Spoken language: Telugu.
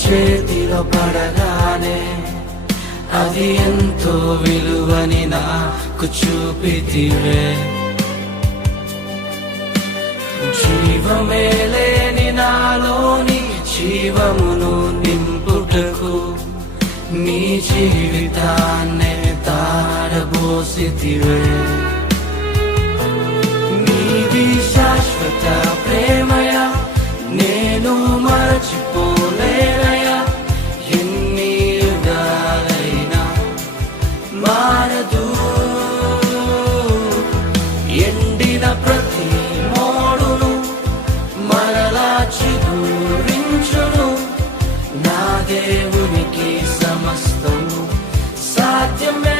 చేతిలో పడగానే అది ఎంతో విలువని నాకు చూపితివే. జీవమే లేని నాలోని జీవమును నింపుటకు నీ జీవితాన్నే తారబోసితివే. నీది శాశ్వత ప్రేమయ నేను మరచిపోలేనయా. ఎన్ని యుగాలైనా మారదు. ఎండిన ప్రతి మోడును మరలా చిగురించును. నా దేవునికి సమస్తము సాధ్యమే.